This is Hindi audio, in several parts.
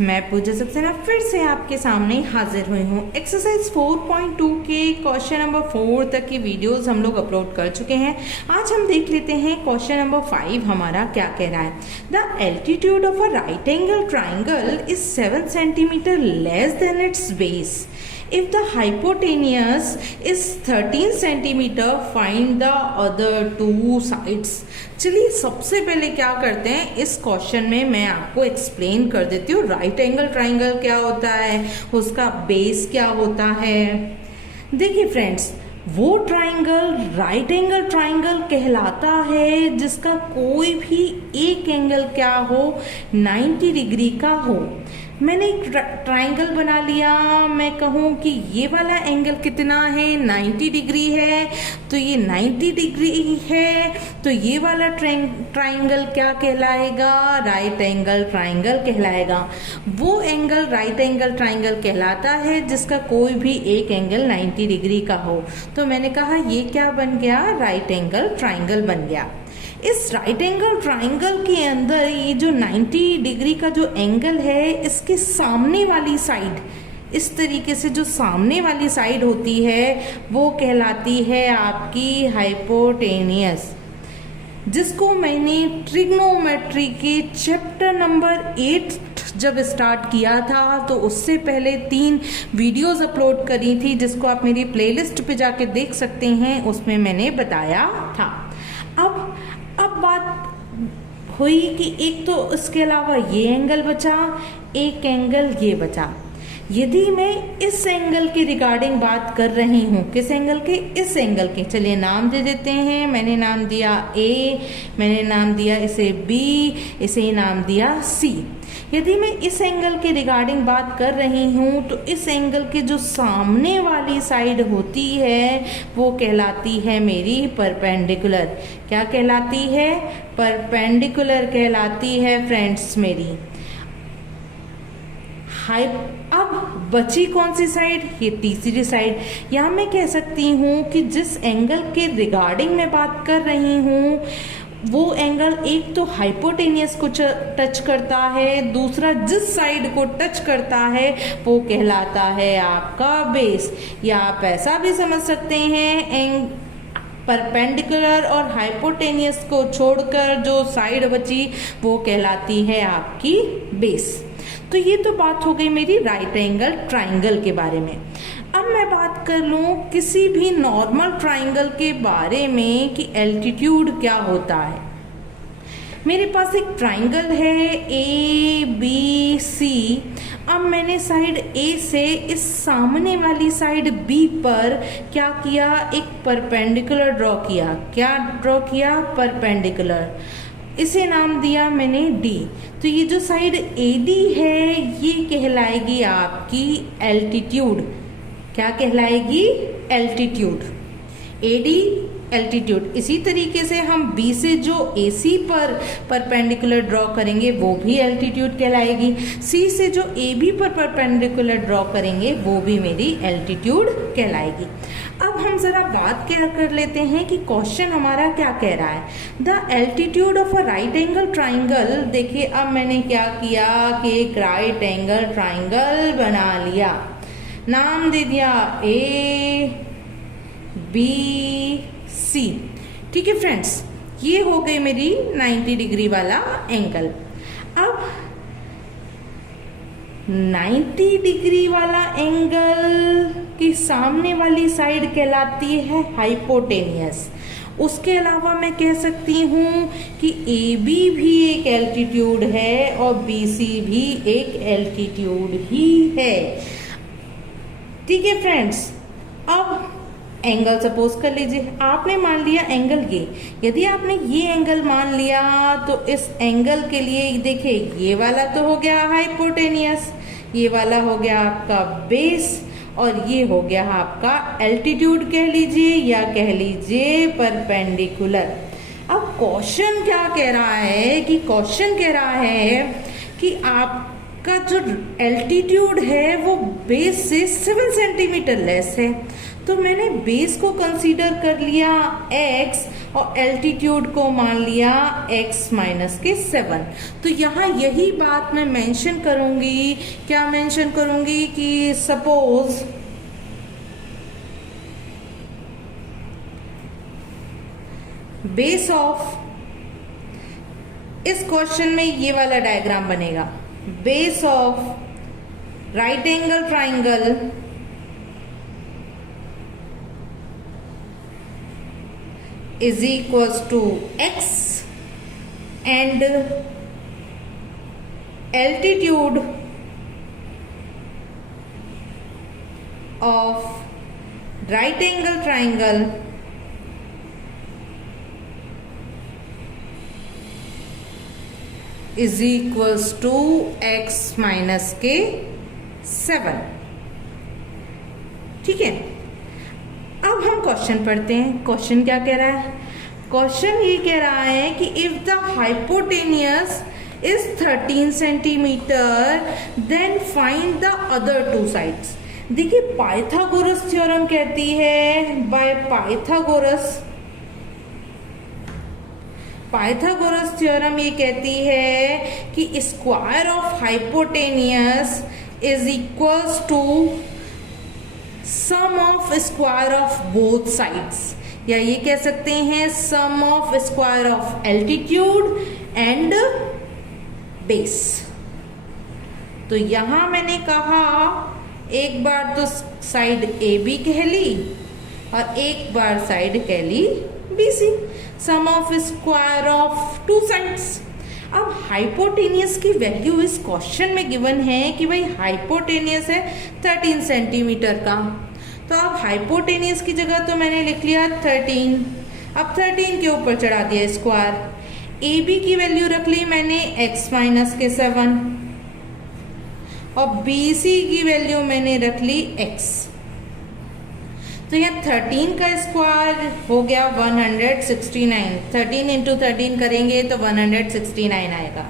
मैं पूजा सक्सेना फिर से आपके सामने हाजिर हुई हूँ। एक्सरसाइज 4.2 के क्वेश्चन नंबर 4 तक की वीडियोस हम लोग अपलोड कर चुके हैं। आज हम देख लेते हैं क्वेश्चन नंबर 5 हमारा क्या कह रहा है। The altitude of a right angle triangle is 7 centimetre less than it's base. If the hypotenuse is 13 centimeter, find the other two sides. चलिए सबसे पहले क्या करते हैं, इस क्वेश्चन में मैं आपको एक्सप्लेन कर देती हूँ राइट एंगल ट्राइंगल क्या होता है, उसका बेस क्या होता है। देखिए फ्रेंड्स, वो ट्राइंगल राइट एंगल ट्राइंगल कहलाता है जिसका कोई भी एक एंगल क्या हो, 90 डिग्री का हो। मैंने एक ट्राइंगल बना लिया, मैं कहूँ कि ये वाला एंगल कितना है, 90 डिग्री है, तो ये 90 डिग्री है, तो ये वाला ट्राइंगल क्या कहलाएगा, राइट एंगल ट्राइंगल कहलाएगा। वो एंगल राइट एंगल ट्राइंगल कहलाता है जिसका कोई भी एक एंगल 90 डिग्री का हो। तो मैंने कहा ये क्या बन गया, राइट एंगल ट्राइंगल बन गया। इस राइट एंगल ट्राइंगल के अंदर ये जो 90 डिग्री का जो एंगल है, इसके सामने वाली साइड, इस तरीके से जो सामने वाली साइड होती है वो कहलाती है आपकी हाइपोटेनियस, जिसको मैंने ट्रिग्नोमेट्री के चैप्टर नंबर 8 जब स्टार्ट किया था तो उससे पहले 3 वीडियोस अपलोड करी थी, जिसको आप मेरी प्लेलिस्ट पे जाके देख सकते हैं, उसमें मैंने बताया था। अब बात हुई कि एक तो इसके अलावा ये एंगल बचा, एक एंगल ये बचा। यदि मैं इस एंगल के रिगार्डिंग बात कर रही हूँ, किस एंगल के, इस एंगल के, चलिए नाम दे देते हैं। मैंने नाम दिया ए, मैंने नाम दिया इसे बी, इसे नाम दिया सी। यदि मैं इस एंगल के रिगार्डिंग बात कर रही हूँ तो इस एंगल के जो सामने वाली साइड होती है वो कहलाती है मेरी परपेंडिकुलर। क्या कहलाती है, परपेंडिकुलर कहलाती है फ्रेंड्स मेरी। अब बची कौन सी साइड, ये तीसरी साइड। यहाँ मैं कह सकती हूँ कि जिस एंगल के रिगार्डिंग मैं बात कर रही हूँ वो एंगल एक तो हाइपोटेनियस को टच करता है, दूसरा जिस साइड को टच करता है वो कहलाता है आपका बेस। या आप ऐसा भी समझ सकते हैं, परपेंडिकुलर और हाइपोटेनियस को छोड़कर जो साइड बची वो कहलाती है आपकी बेस। तो ये तो बात हो गई मेरी राइट एंगल ट्राइंगल के बारे में। अब मैं बात कर लूं किसी भी नॉर्मल ट्राइंगल के बारे में कि एल्टीट्यूड क्या होता है। मेरे पास एक ट्राइंगल है ए बी सी। अब मैंने साइड ए से इस सामने वाली साइड बी पर क्या किया, एक परपेंडिकुलर ड्रॉ किया। क्या ड्रॉ किया, परपेंडिकुलर। इसे नाम दिया मैंने डी। तो ये जो साइड एडी है ये कहलाएगी आपकी एल्टीट्यूड। क्या कहलाएगी, एल्टीट्यूड, एडी एल्टीट्यूड। इसी तरीके से हम बी से जो एसी पर परपेंडिकुलर ड्रॉ करेंगे वो भी एल्टीट्यूड कहलाएगी। सी से जो एबी पर परपेंडिकुलर ड्रॉ करेंगे वो भी मेरी एल्टीट्यूड कहलाएगी। अब हम जरा बात क्या कर लेते हैं कि क्वेश्चन हमारा क्या कह रहा है। The altitude of a right angle triangle. देखिए अब मैंने क्या किया कि एक राइट एंगल ट्राइंगल बना लिया, नाम दे दिया ए बी सी। ठीक है फ्रेंड्स, ये हो गई मेरी 90 डिग्री वाला एंगल। अब 90 डिग्री वाला एंगल की सामने वाली साइड कहलाती है हाइपोटेनियस। उसके अलावा मैं कह सकती हूँ कि AB भी एक एल्टीट्यूड है और BC भी एक एल्टीट्यूड ही है। ठीक है फ्रेंड्स, अब एंगल सपोज कर लीजिए, आपने मान लिया एंगल ये। यदि आपने ये एंगल मान लिया तो इस एंगल के लिए देखिए ये वाला तो हो गया हाइपोटेनियस, ये वाला हो गया आपका बेस और ये हो गया आपका एल्टीट्यूड कह लीजिए या कह लीजिए परपेंडिकुलर। अब क्वेश्चन क्या कह रहा है कि क्वेश्चन कह रहा है कि आप का जो एल्टीट्यूड है वो बेस से 7 सेंटीमीटर लेस है। तो मैंने बेस को कंसीडर कर लिया x और एल्टीट्यूड को मान लिया x माइनस के 7। तो यहाँ यही बात मैं मेंशन करूंगी, क्या मेंशन करूंगी कि सपोज बेस ऑफ, इस क्वेश्चन में ये वाला डायग्राम बनेगा, base of right angle triangle is equals to x and altitude of right angle triangle is equals to x minus के 7। ठीक है, अब हम क्वेश्चन पढ़ते हैं। क्वेश्चन क्या कह रहा है? क्वेश्चन ये कह रहा है कि if the hypotenuse is 13 centimetre then find the other two sides. देखिए पाइथागोरस थ्योरम कहती है, बाय पाइथागोरस थ्योरम ये कहती है कि square of hypotenuse is equals to sum of square of both sides, या ये कह सकते हैं sum of square of altitude and base. तो यहां मैंने कहा एक बार तो साइड ए बी कह ली और एक बार साइड कह ली B C, sum of square of two sides. अब हाइपोटेनियस की वैल्यू इस क्वेश्चन में गिवन है कि भाई हाइपोटेनियस है 13 सेंटीमीटर का, तो अब हाइपोटेनियस की जगह तो मैंने लिख लिया 13। अब 13 के ऊपर चढ़ा दिया स्क्वायर। ए बी की वैल्यू रख ली मैंने x माइनस के 7 और बी सी की वैल्यू मैंने रख ली x। तो यहाँ 13 का स्क्वायर हो गया 169, 13 इंटू 13 करेंगे तो 169 आएगा।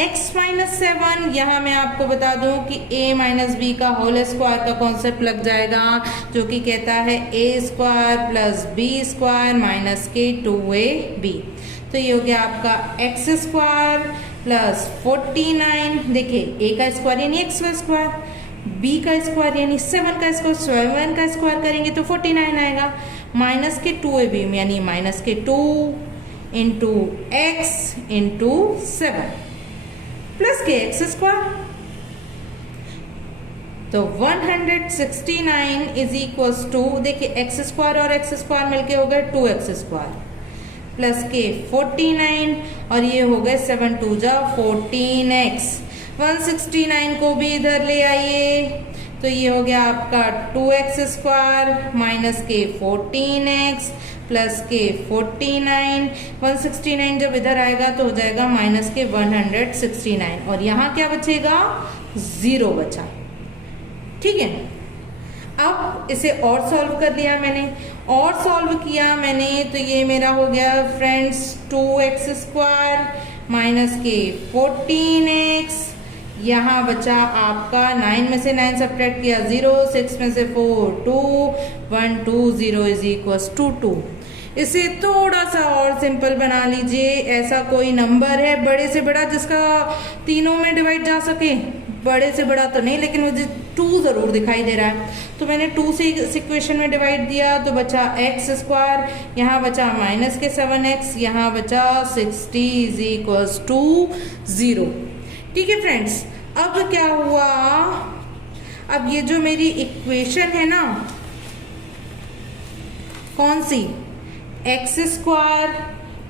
x माइनस 7, यहाँ मैं आपको बता दूं कि a माइनस बी का होल स्क्वायर का कॉन्सेप्ट लग जाएगा, जो कि कहता है a square plus B square minus के 2ab। तो ये हो गया आपका x स्क्वायर प्लस 49, देखिए a का स्क्वायर यानी x स्क्वायर, b का स्क्वायर यानी 7 का स्क्वायर, 7 का स्क्वायर करेंगे तो 49 आएगा, माइनस के 2ab यानी माइनस के 2 इंटू एक्स इंटू 7 प्लस के एक्स स्क्वायर। तो 169 इज इक्वल्स टू, देखिए एक्स स्क्वायर और एक्स स्क्वायर मिलके हो गए 2x स्क्वायर प्लस के 49 और ये हो गए 7 2 जा 14x। 169 को भी इधर ले आइए तो ये हो गया आपका 2x स्क्वायर माइनस के 14x प्लस के 49। 169 जब इधर आएगा तो हो जाएगा माइनस के 169 और यहाँ क्या बचेगा, 0 बचा। ठीक है, अब इसे और सॉल्व कर लिया मैंने, और सॉल्व किया मैंने तो ये मेरा हो गया फ्रेंड्स 2x स्क्वायर माइनस के 14x, यहाँ बचा आपका 9 में से 9 सब्ट्रैक्ट किया 0, 6 में से 4 2, 1 2 0 इज इक्वल्स टू 2। इसे थोड़ा सा और सिंपल बना लीजिए, ऐसा कोई नंबर है बड़े से बड़ा जिसका तीनों में डिवाइड जा सके, बड़े से बड़ा तो नहीं लेकिन मुझे 2 जरूर दिखाई दे रहा है, तो मैंने 2 से इस इक्वेशन में डिवाइड दिया तो बचा x स्क्वायर, यहाँ बचा माइनस के 7x, यहाँ बचा 60 इज इक्वल्स टू 0। ठीक है फ्रेंड्स, अब क्या हुआ, अब ये जो मेरी इक्वेशन है ना, कौन सी, x स्क्वायर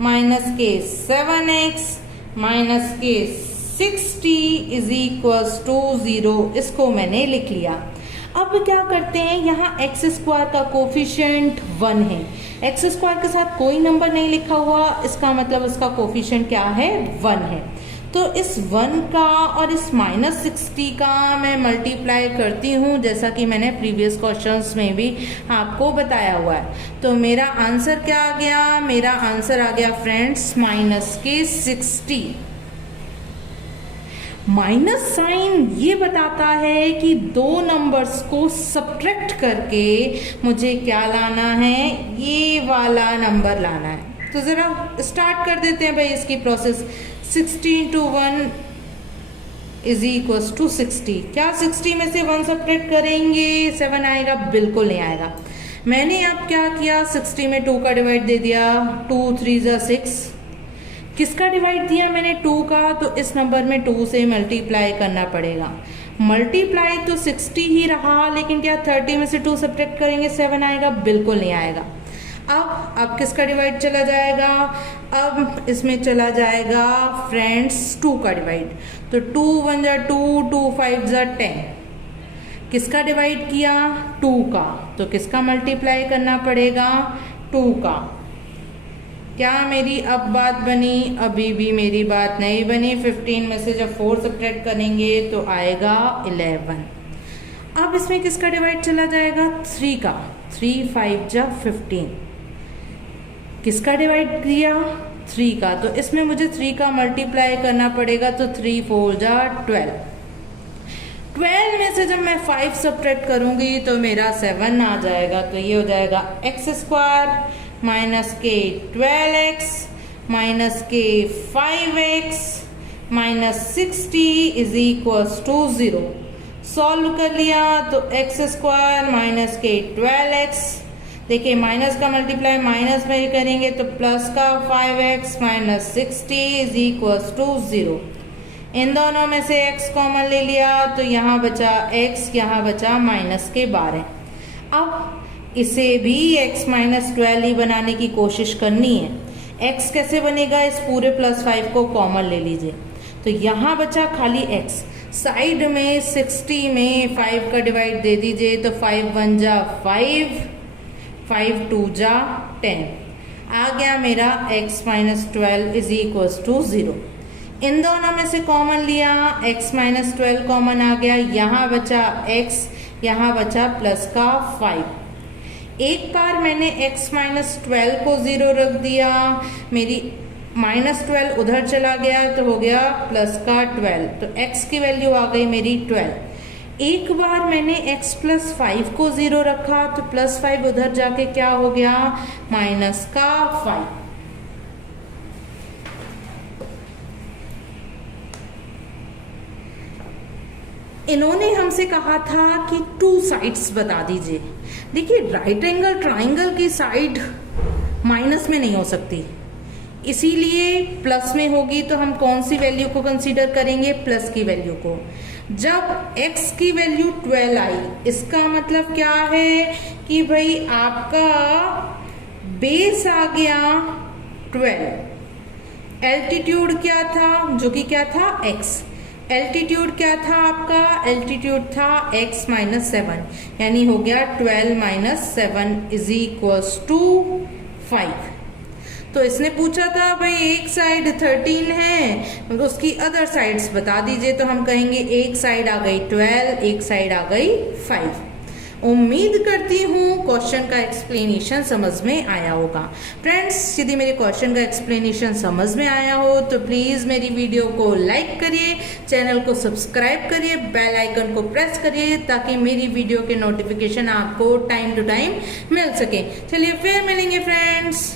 माइनस के 7x माइनस के 60 इज इक्वल्स टू 0, इसको मैंने लिख लिया। अब क्या करते हैं, यहाँ x स्क्वायर का कोफिशिएंट 1 है, x स्क्वायर के साथ कोई नंबर नहीं लिखा हुआ, इसका मतलब इसका कोफिशिएंट क्या है, 1 है। तो इस 1 का और इस माइनस 60 का मैं मल्टीप्लाई करती हूँ, जैसा कि मैंने प्रीवियस क्वेश्चंस में भी आपको बताया हुआ है। तो मेरा आंसर क्या आ गया, मेरा आंसर आ गया फ्रेंड्स माइनस के 60। माइनस साइन ये बताता है कि दो नंबर्स को सब्ट्रैक्ट करके मुझे क्या लाना है, ये वाला नंबर लाना है। तो ज़रा स्टार्ट कर देते हैं भाई इसकी process. 16 to 1 is equals to 60। क्या 60 में से 1 सब्ट्रैक्ट करेंगे 7 आएगा? बिल्कुल नहीं आएगा। मैंने अब क्या किया, 60 में 2 का डिवाइड दे दिया, 2 3 जा 6। किसका डिवाइड दिया मैंने? 2 का। तो इस नंबर में 2 से मल्टीप्लाई करना पड़ेगा। मल्टीप्लाई तो 60 ही रहा, लेकिन क्या 30 में से 2 सब्ट्रैक्ट करेंगे 7 आएगा? बिल्कुल नहीं आएगा। अब किसका डिवाइड चला जाएगा? अब इसमें चला जाएगा फ्रेंड्स 2 का डिवाइड। तो 2 1 जा 2, 2 5 जा 10। किसका डिवाइड किया? 2 का। तो किसका मल्टीप्लाई करना पड़ेगा? 2 का। क्या मेरी अब बात बनी? अभी भी मेरी बात नहीं बनी। 15 में से जब 4 सब्ट्रैक्ट करेंगे तो आएगा 11। अब इसमें किसका डिवाइड चला जाएगा? 3 का। 3 5 जा 15। किसका डिवाइड किया? 3 का। तो इसमें मुझे 3 का मल्टीप्लाई करना पड़ेगा। तो 3 4 जा 12। 12 में से जब मैं 5 सब्ट्रैक्ट करूंगी तो मेरा 7 आ जाएगा। तो ये हो जाएगा एक्स स्क्वायर माइनस के 12x माइनस के 5x minus 60 is equals to 0। Solve कर लिया तो एक्स स्क्वायर माइनस के 12x, देखिए माइनस का मल्टीप्लाई माइनस में करेंगे तो प्लस का 5x minus 60 is equals to 0। इन दोनों में से x कॉमन ले लिया तो यहाँ बचा x, यहाँ बचा माइनस के 12। अब इसे भी x माइनस 12 ही बनाने की कोशिश करनी है। x कैसे बनेगा? इस पूरे प्लस 5 को कॉमन ले लीजिए। तो यहाँ बचा खाली x। साइड में 60 में 5 का डिवाइड दे दीजिए। तो 5 1 जा 5, 5 2 जा 10। आ गया मेरा x minus 12 is equals to 0। इन दोनों में से कॉमन लिया, x माइनस 12 कॉमन आ गया। यहाँ बचा x, यहाँ बचा प्लस का 5। एक बार मैंने x माइनस 12 को 0 रख दिया, मेरी माइनस 12 उधर चला गया तो हो गया प्लस का 12। तो x की वैल्यू आ गई मेरी 12। एक बार मैंने x प्लस 5 को 0 रखा तो प्लस 5 उधर जाके क्या हो गया? माइनस का 5। इन्होंने हमसे कहा था कि 2 साइड्स बता दीजिए। देखिए राइट एंगल ट्राइंगल की साइड माइनस में नहीं हो सकती, इसीलिए प्लस में होगी। तो हम कौन सी वैल्यू को कंसीडर करेंगे? प्लस की वैल्यू को। जब x की वैल्यू 12 आई, इसका मतलब क्या है कि भाई आपका बेस आ गया 12। एल्टीट्यूड क्या था? जो कि क्या था? x। एल्टीट्यूड क्या था आपका? एल्टीट्यूड था x माइनस 7, यानी हो गया 12 माइनस 7 इज इक्वल्स टू 5। तो इसने पूछा था भाई एक साइड 13 है, उसकी अदर साइड्स बता दीजिए। तो हम कहेंगे एक साइड आ गई 12, एक साइड आ गई 5। उम्मीद करती हूँ क्वेश्चन का एक्सप्लेनेशन समझ में आया होगा। फ्रेंड्स यदि मेरे क्वेश्चन का एक्सप्लेनेशन समझ में आया हो तो प्लीज़ मेरी वीडियो को लाइक करिए, चैनल को सब्सक्राइब करिए, बेल आइकन को प्रेस करिए ताकि मेरी वीडियो के नोटिफिकेशन आपको टाइम टू टाइम मिल सके। चलिए फिर मिलेंगे फ्रेंड्स।